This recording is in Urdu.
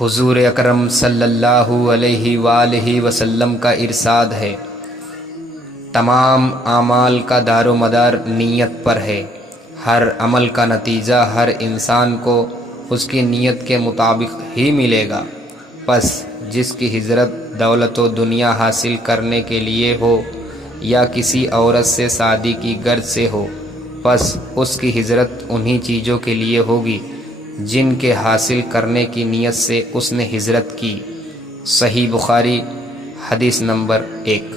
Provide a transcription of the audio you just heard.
حضور اکرم صلی اللہ علیہ وآلہ وسلم کا ارشاد ہے، تمام اعمال کا دار و مدار نیت پر ہے۔ ہر عمل کا نتیجہ ہر انسان کو اس کی نیت کے مطابق ہی ملے گا۔ پس جس کی ہجرت دولت و دنیا حاصل کرنے کے لیے ہو یا کسی عورت سے شادی کی غرض سے ہو، پس اس کی ہجرت انہی چیزوں کے لیے ہوگی جن کے حاصل کرنے کی نیت سے اس نے ہجرت کی۔ صحیح بخاری حدیث نمبر 1۔